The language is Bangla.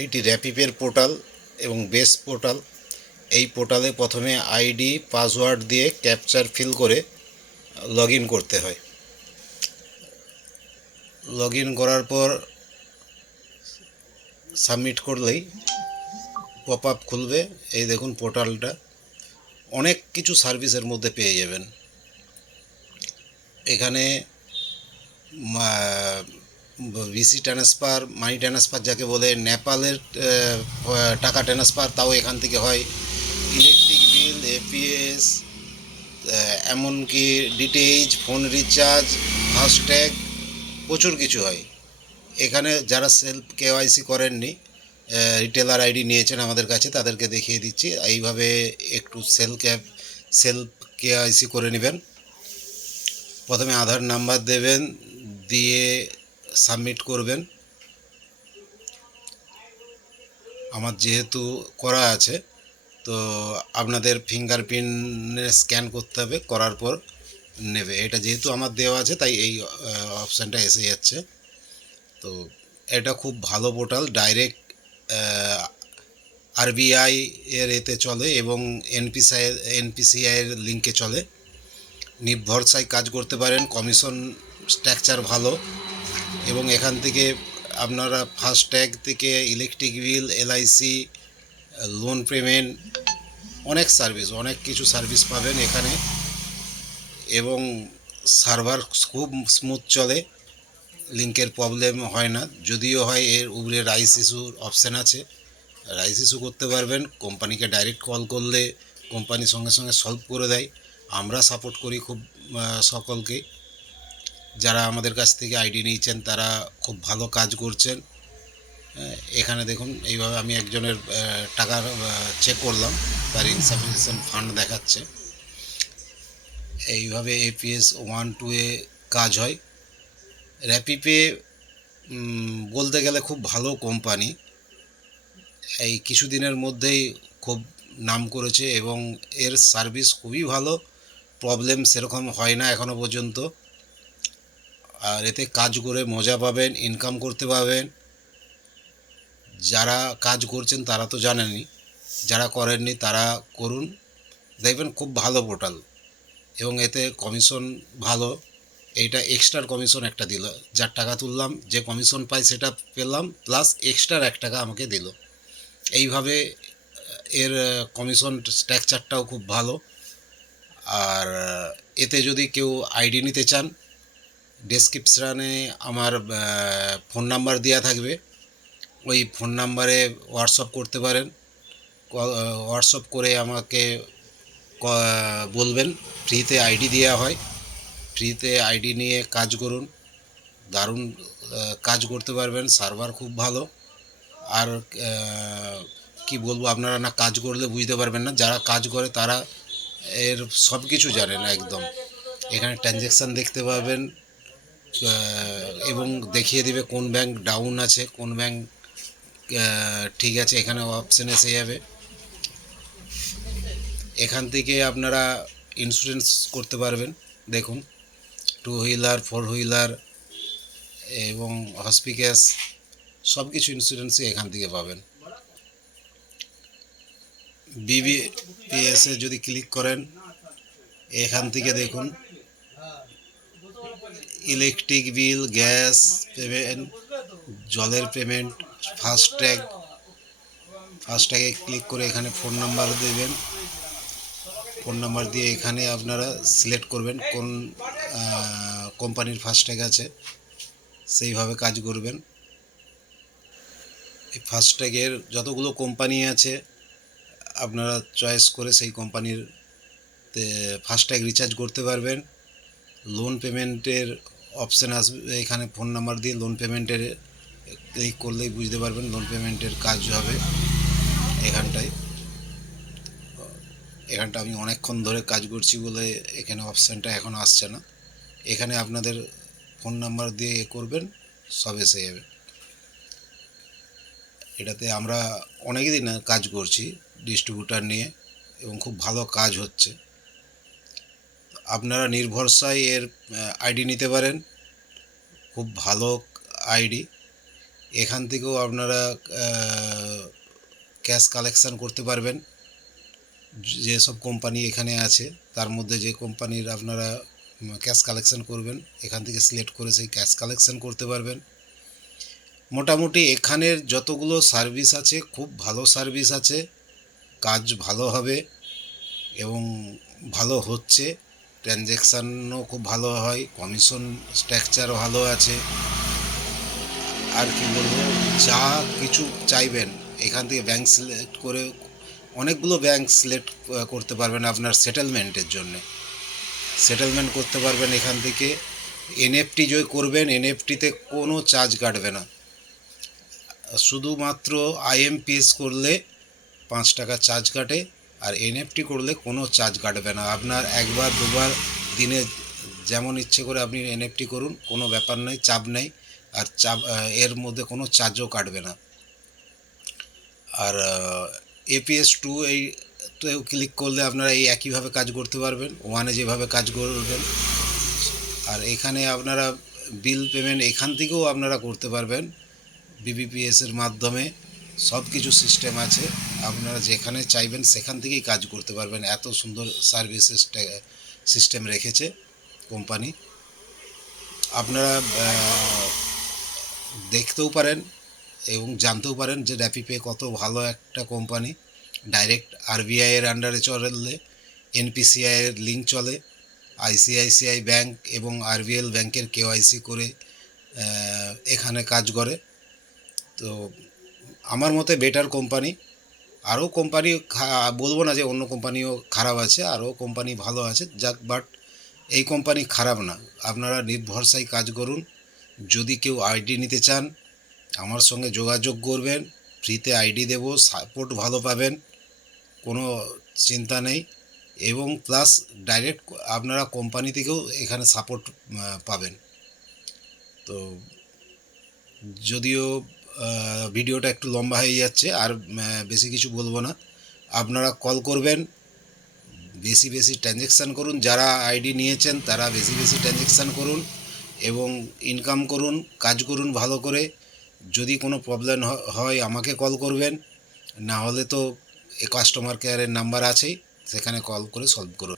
এইটি র্যাপিপের পোর্টাল এবং বেস পোর্টাল। এই পোর্টালে প্রথমে আইডি, পাসওয়ার্ড দিয়ে ক্যাপচার ফিল করে লগ করতে হয়। লগ করার পর সাবমিট করলেই পপ আপ খুলবে। এই দেখুন পোর্টালটা। অনেক কিছু সার্ভিসের মধ্যে পেয়ে যাবেন। এখানে ভিসি ট্রান্সফার মানি ট্রান্সফার যাকে বলে, নেপালের টাকা ট্রান্সফার তাও এখান থেকে হয়। ইলেকট্রিক বিল এপিএস এমনকি ডিটিএইচ ফোন রিচার্জ ফাস্ট্যাগ প্রচুর কিছু হয়। এখানে যারা সেলফ কেওয়াইসি করেননি রিটেলার আইডি নিয়েছেন আমাদের কাছে, তাদেরকে দেখিয়ে দিচ্ছি। এইভাবে একটু সেল ক্যাব সেলফ কেওয়াইসি করে নেবেন। প্রথমে আধার নাম্বার দেবেন, দিয়ে সাবমিট করবেন। আমার যেহেতু করা আছে, তো আপনাদের ফিঙ্গারপ্রিন্ট স্ক্যান করতে হবে, করার পর নেবে। এটা যেহেতু আমার দেওয়া আছে, তাই এই অপশানটা এসে যাচ্ছে। তো এটা খুব ভালো পোর্টাল, ডাইরেক্ট আরবিআই এর এতে চলে এবং এনপিসিআই এনপিসিআই এর লিঙ্কে চলে। নির্ভরসায় কাজ করতে পারেন, কমিশন স্ট্রাকচার ভালো। এবং এখান থেকে আপনারা ফাস্ট্যাগ থেকে electric bill, L I C, loan payment, অনেক সার্ভিস, অনেক কিছু সার্ভিস পাবেন এখানে। এবং সার্ভার খুব স্মুথ চলে, লিঙ্কের প্রবলেম হয় না। যদিও হয়, এর উপরে রাইস ইস্যুর অপশান আছে। রাইস ইস্যু করতে পারবেন, কোম্পানিকে ডাইরেক্ট কল করলে কোম্পানি সঙ্গে সঙ্গে সলভ করে দেয়। আমরা সাপোর্ট করি খুব সকলকে। যারা আমাদের কাছ থেকে আইডি নিয়েছেন তারা খুব ভালো কাজ করছেন। হ্যাঁ, এখানে দেখুন এইভাবে আমি একজনের টাকার চেক করলাম তার ইনসাফিসিয়েন্ট ফান্ড দেখাচ্ছে। এইভাবে এপিএস ওয়ান টু এ কাজ হয়। র্যাপিপে বলতে গেলে খুব ভালো কোম্পানি এই কিছুদিনের মধ্যেই খুব নাম করেছে এবং এর সার্ভিস খুবই ভালো। প্রবলেম সেরকম হয় না এখনও পর্যন্ত। আর এতে কাজ করে মজা পাবেন ইনকাম করতে পারবেন যারা কাজ করছেন তারা তো জানেনই, যারা করেননি তারা করুন। দেখবেন খুব ভালো পোর্টাল এবং এতে কমিশন ভালো। এইটা এক্সট্রার কমিশন একটা দিল, যার টাকা তুললাম, যে কমিশন পাই সেটা পেলাম প্লাস এক্সট্রার এক টাকা আমাকে দিল। এইভাবে এর কমিশন স্ট্রাকচারটাও খুব ভালো। আর এতে যদি কেউ আইডি নিতে চান ডেসক্রিপশানে আমার ফোন নাম্বার দেওয়া থাকবে। ওই ফোন নাম্বারে হোয়াটসঅ্যাপ করতে পারেন। হোয়াটসঅ্যাপ করে আমাকে বলবেন। ফ্রিতে আইডি দেওয়া হয়। ফ্রিতে আইডি নিয়ে কাজ করুন। দারুণ কাজ করতে পারবেন। সার্ভার খুব ভালো। আর কি বলব, আপনারা না কাজ করলে বুঝতে পারবেন না। যারা কাজ করে তারা এর সব কিছু জানেন একদম। এখানে ট্রানজ্যাকশান দেখতে পাবেন। এবং দেখিয়ে দিবে কোন ব্যাংক ডাউন আছে, কোন ব্যাংক ঠিক আছে, এখানে অপশান এসে যাবে। এখান থেকে আপনারা ইন্স্যুরেন্স করতে পারবেন, দেখুন টু হুইলার ফোর হুইলার এবং হসপিক্যাস সব কিছু ইন্স্যুরেন্সই এখান থেকে পাবেন। বিবিপিএসে যদি ক্লিক করেন, এখান থেকে দেখুন ইলেকট্রিক বিল গ্যাস পেমেন্ট জলের পেমেন্ট ফাস্ট্যাগ ফাস্ট্যাগে ক্লিক করে এখানে ফোন নাম্বার দেবেন। ফোন নাম্বার দিয়ে এখানে আপনারা সিলেক্ট করবেন কোন কোম্পানির ফাস্ট্যাগ আছে। সেইভাবে কাজ করবেন। এই ফাস্ট্যাগের যতগুলো কোম্পানি আছে, আপনারা চয়েস করে সেই কোম্পানির ফাস্ট্যাগ রিচার্জ করতে পারবেন। লোন পেমেন্টের অপশান আসবে, এখানে ফোন নাম্বার দিয়ে লোন পেমেন্টের ক্লিক করলেই বুঝতে পারবেন লোন পেমেন্টের কাজ হবে এখানটায়। এখানটা আমি অনেকক্ষণ ধরে কাজ করছি বলে এখানে অপশানটা এখন আসছে না। এখানে আপনাদের ফোন নাম্বার দিয়ে এ করবেন, সব এসে যাবে। এটাতে আমরা অনেক দিন কাজ করছি ডিস্ট্রিবিউটার নিয়ে এবং খুব ভালো কাজ হচ্ছে। আপনারা নির্ভরসায় এর আইডি নিতে পারেন। খুব ভালো আইডি এখান থেকেও আপনারা ক্যাশ কালেকশান করতে পারবেন। যেসব কোম্পানি এখানে আছে, তার মধ্যে যে কোম্পানির আপনারা ক্যাশ কালেকশান করবেন, এখান থেকে সিলেক্ট করে সেই ক্যাশ কালেকশান করতে পারবেন। মোটামুটি এখানের যতগুলো সার্ভিস আছে, খুব ভালো সার্ভিস আছে। কাজ ভালো হবে এবং ভালো হচ্ছে। ট্রানজ্যাকশানও খুব ভালো হয়, কমিশন স্ট্রাকচার ভালো আছে। আর কি বলব, যা কিছু চাইবেন, এখান থেকে ব্যাংক সিলেক্ট করে অনেকগুলো ব্যাংক সিলেক্ট করতে পারবেন আপনার সেটেলমেন্টের জন্য। সেটেলমেন্ট করতে পারবেন এখান থেকে। এনএফটি যদি করবেন, এনএফটিতে কোনো চার্জ কাটবে না। শুধুমাত্র আইএমপিএস করলে পাঁচ টাকা চার্জ কাটে। আর এনএফটি করলে কোনো চার্জ কাটবে না। আপনার একবার, দুবার দিনে যেমন ইচ্ছে করে আপনি এনএফটি করুন, কোনো ব্যাপার নেই, চাপ নেই। আর চাপ এর মধ্যে কোনো চার্জও কাটবে না। আর এপিএস টু এই তো ক্লিক করলে আপনারা এই একইভাবে কাজ করতে পারবেন ওয়ানে যেভাবে কাজ করবেন। আর এখানে আপনারা বিল পেমেন্ট এখান থেকেও আপনারা করতে পারবেন বিবিপিএসের মাধ্যমে। সব কিছু সিস্টেম আছে। আপনারা যেখানে চাইবেন সেখান থেকেই কাজ করতে পারবেন। এত সুন্দর সার্ভিসেস সিস্টেম রেখেছে কোম্পানি আপনারা দেখতেও পারেন এবং জানতেও পারেন যে র্যাপিপে কত ভালো একটা কোম্পানি ডাইরেক্ট আরবিআই এর আন্ডারে চলে এনপিসিআই এর লিঙ্ক চলে আইসিআইসিআই ব্যাংক এবং আরবিএল ব্যাংকের কেওয়াইসি করে এখানে কাজ করে। তো আমার মতে বেটার কোম্পানি আরও কোম্পানি বলব না যে অন্য কোম্পানিও খারাপ আছে, আরও কোম্পানি ভালো আছে, যাক বাট এই কোম্পানি খারাপ না। আপনারা নির্ভরসায় কাজ করুন। যদি কেউ আইডি নিতে চান, আমার সঙ্গে যোগাযোগ করবেন, ফ্রিতে আইডি দেব সাপোর্ট ভালো পাবেন, কোনো চিন্তা নেই। এবং প্লাস ডাইরেক্ট আপনারা কোম্পানি থেকেও এখানে সাপোর্ট পাবেন। তো যদিও ভিডিওটা একটু লম্বা হয়ে যাচ্ছে, আর বেশি কিছু বলব না। আপনারা কল করবেন, বেশি বেশি ট্রানজ্যাকশান করুন। যারা আইডি নিয়েছেন, তারা বেশি বেশি ট্রানজ্যাকশান করুন এবং ইনকাম করুন, কাজ করুন ভালো করে। যদি কোনো প্রবলেম হয়, আমাকে কল করবেন। না হলে তো কাস্টমার কেয়ারের নাম্বার আছেই, সেখানে কল করে সলভ করে